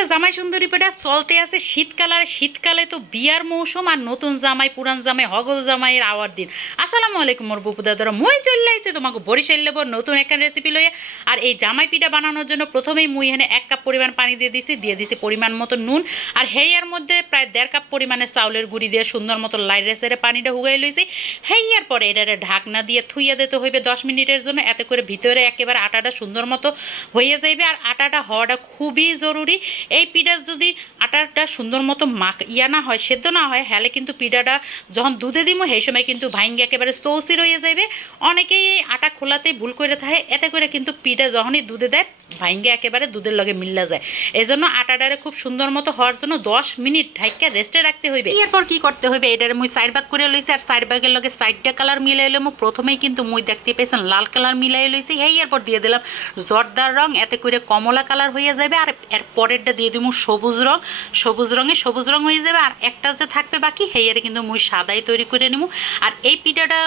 বলে জামাই সুন্দরী পেটা চলতে আছে শীতকাল আর শীতকালে তো বিয়ার মৌসুম আর নতুন জামাই, পুরান জামাই, হগল জামাইয়ের আওয়ার দিন। আসসালামু আলাইকুম মোর বুপু দাদারা। মই চলে আইছে তোমাকে বরিশাল লেবর নতুন একটা রেসিপি লইয়া। আর এই জামাই পিঠা বানানোর জন্য প্রথমেই মুই এখানে এক কাপ পরিমাণ পানি দিয়ে দিছি দিয়ে দিছি পরিমাণ মতো নুন। আর হেয়ার মধ্যে প্রায় দেড় কাপ পরিমাণে চাউলের গুঁড়ি দিয়ে সুন্দর মতো লাইরে সেরে পানিটা হুগাই লইছি। হেয়ার পরে এটারে ঢাকনা দিয়ে থুইয়া দিতে হইবে দশ মিনিটের জন্য। এতে করে ভিতরে একেবারে আটাটা সুন্দর মতো হয়ে যাইবে। আর আটাটা হওয়াটা খুবই জরুরি। এই পিঠা যদি আটাটা সুন্দর মতো মাখ, ইয়া না হয়, সেদ্ধ না হয় হ্যালে কিন্তু পিঠাটা যখন দুধে দিমো, সেই সময় কিন্তু ভাঙ্গে একেবারে সৌসি রয়ে যাবে অনেকেই এই আটা খোলাতেই ভুল করে থাকে, এতে করে কিন্তু পিঠা যখনই দুধে দেয় ভাঙ্গে একেবারে দুধের লগে মিল্লা যায়। এই জন্য আটাটারে খুব সুন্দর মতো হওয়ার জন্য দশ মিনিট ঢাইকে রেস্টে রাখতে হইবে। এরপর কি করতে হইবে? এটারে মুই সাইড ভাগ করে লইছি, আর সাইড ভাগের লগে সাইডটা কালার মিলাই লইম। প্রথমেই কিন্তু মুই দেখতে পেয়েছেন লাল কালার মিলাই লইছি। এই এরপর দিয়ে দিলাম জর্দার রং, এতে করে কমলা কালার হয়ে যাবে আর এর পরেরটা দিয়ে দিব সবুজ রং। সবুজ রঙে সবুজ রং হয়ে যাবে আর একটা যে থাকবে বাকি হেয়ারে কিন্তু মুই সাদাই তৈরি করে নিব আর এই পিঠাটা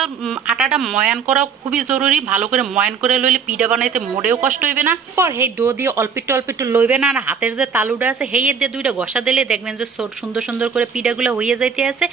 আটাটা ময়ান করা খুবই জরুরি। ভালো করে ময়ান করে লইলে পিঠা বানাইতে মোটেও কষ্ট হইবে না। পর সেই ডো দিয়ে অল্প একটু অল্প একটু লইবে না আর হাতের যে তালুটা আছে হেয়ের দিয়ে দুইটা ঘষা দিলে দেখবেন যে সুন্দর সুন্দর করে পিঠাগুলো হইয়ে যাইতে আছে।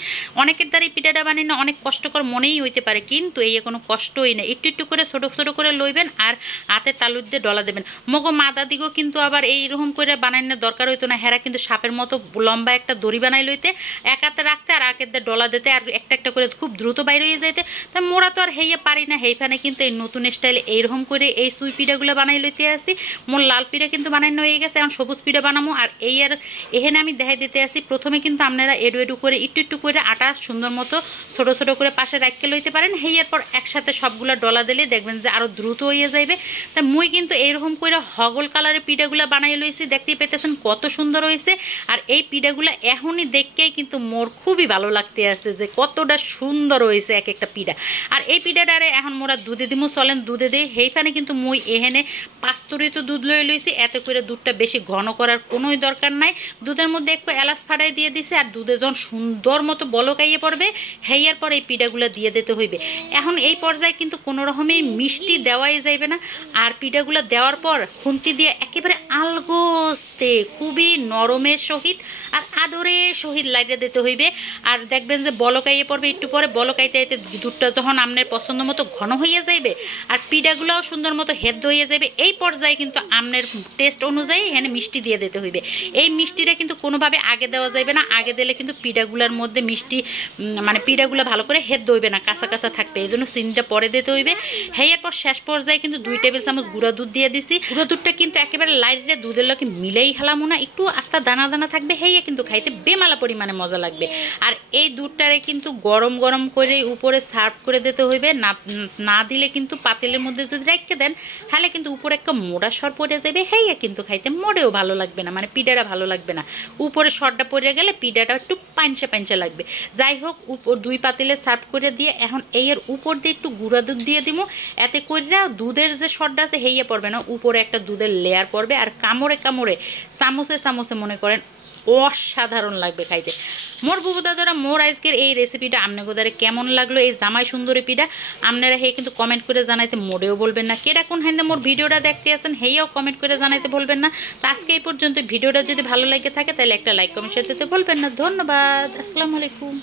অনেকের দ্বারা এই পিঠাটা বানিয়ে না, অনেক কষ্টকর মনেই হইতে পারে, কিন্তু এই কোনো কষ্টই না। একটু একটু করে, ছোটো ছোটো করে লইবেন আর হাতের তালুর দিয়ে ডলা দেবেন। মগো মাদা দিকেও কিন্তু আবার এইরকম করে বানানোর দরকার হইতো না। হেরা কিন্তু সাপের মতো লম্বা একটা দড়ি বানাই লইতে এক হাতে রাখতে আর দিয়ে ডলা দিতে আর একটা একটা করে খুব দ্রুত বাইরে হয়ে যাইতে। তা মোরা তো আর হেয়ে পারি না। হেইখানে কিন্তু এই নতুন স্টাইলে এইরকম করে এই সুই পিঠাগুলো বানাই লইতে আসি। মোর লাল পিঠা কিন্তু বানানো হয়ে গেছে। এখন সবুজ পিঠা বানাবো আর এই আর এখানে আমি দেখাই দিতে আসি। প্রথমে কিন্তু আপনারা এডু এডু করে, একটু একটু করে আটা সুন্দর মতো ছোটো ছোটো করে পাশে রাখতে লইতে পারেন। হেয়ার পর একসাথে সবগুলো ডলা দিলে দেখবেন যে আরও দ্রুত হয়ে যাইবে। তা মুই কিন্তু এইরকম করে হগল কালারের পিঠাগুলো বানাই লইছি। দেখতেই পেতেছেন কত সুন্দর হয়েছে। আর এই পিঠাগুলো এখনই দেখকেই কিন্তু মোর খুবই ভালো লাগতে আছে যে কতটা সুন্দর হয়েছে এক একটা পিঠা। আর এই পিঠাটারে এখন মোরা দুধে দিমু, চলেন দুধে দিই। সেইখানে কিন্তু মুই এখানে পাস্তরিত দুধ লই লইছি, এত করে দুধটা বেশি ঘন করার কোনোই দরকার নাই। দুধের মধ্যে একটু এলাচ ফাটাই দিয়ে দিছে, আর দুধে যখন সুন্দর মতো বলকাইয়ে পড়বে হেয়ার পর এই পিঠাগুলো দিয়ে দিতে হইবে। এখন এই পর্যায়ে কিন্তু কোনো রকমের মিষ্টি দেওয়াই যাইবে না। আর পিঠাগুলো দেওয়ার পর খুন্তি দিয়ে একেবারে আলগোস্তে খুবই নরমের সহিত আর আদরের সহিত লাগিয়ে দিতে হইবে। আর দেখবেন যে বলকাইয়ে পড়বে একটু পরে, বলকাইতে আইতে দুধটা যখন আমনের পছন্দ মতো ঘন হইয়া যাইবে আর পিঠাগুলোও সুন্দর মতো হেদ্দ হয়ে যাবে এই পর্যায়ে কিন্তু আমনের টেস্ট অনুযায়ী এখানে মিষ্টি দিয়ে দিতে হইবে। এই মিষ্টিটা কিন্তু কোনোভাবে আগে দেওয়া যাবে না, আগে দিলে কিন্তু পিঠাগুলোর মধ্যে মিষ্টি মানে পিঠাগুলো ভালো করে হেদ্দ হইবে না, কাঁচা কাঁচা থাকবে এই জন্য চিনিটা পরে দিতে হইবে। হেয়ার পর শেষ পর্যায়ে কিন্তু দুই টেবিল চামচ গুঁড়া দুধ দিয়ে দিছি। গুঁড়ো দুধটা কিন্তু একেবারে লাইটে দুধের লোকে মিলেই হালামো না একটু আস্তা দানা দানা থাকবে হেয়া কিন্তু খাইতে বেমালা পরিমাণে মজা লাগবে। আর এই দুধটারে কিন্তু গরম গরম করে উপরে সার্ভ করে দিতে হইবে না না দিলে কিন্তু পাতিলের মধ্যে যদি রেখে দেন তাহলে কিন্তু উপরে একটা মোড়া সর পড়ে যাবে হেয়া কিন্তু খাইতে মোড়েও ভালো লাগবে না মানে পিডাটা ভালো লাগবে না। উপরে সরটা পড়ে গেলে পিডাটা একটু পাঞ্চে পাঞ্চে লাগবে। যাই হোক উপর দুই পাতিলে সার্ভ করে দিয়ে এখন এই এর উপর দিয়ে একটু গুঁড়া দুধ দিয়ে দিব এতে করে দুধের যে সরটা আছে হেইয়ে পড়বে না উপরে একটা দুধের লেয়ার পড়বে আর কামড়ে কামড়ে চামচে চামচে মনে করেন অসাধারণ লাগবে খাইতে। মোর বুবুদাদারা মোর আজকের এই রেসিপিটা আপনাকে দ্বারা কেমন লাগল, এই জামাই সুন্দরী পিঠা, আপনারা হে কিন্তু কমেন্ট করে জানাইতে মোড়েও বলবেন না। কেটা কোন হাইন্দে মোর ভিডিওটা দেখতে আসেন হেয়েও কমেন্ট করে জানাইতে বলবেন না। তো আজকে এই পর্যন্ত ভিডিওটা যদি ভালো লাগে থাকে, তাহলে একটা লাইক কমেন্ট শেয়ার দিতে বলবেন না। ধন্যবাদ। আসসালামু আলাইকুম।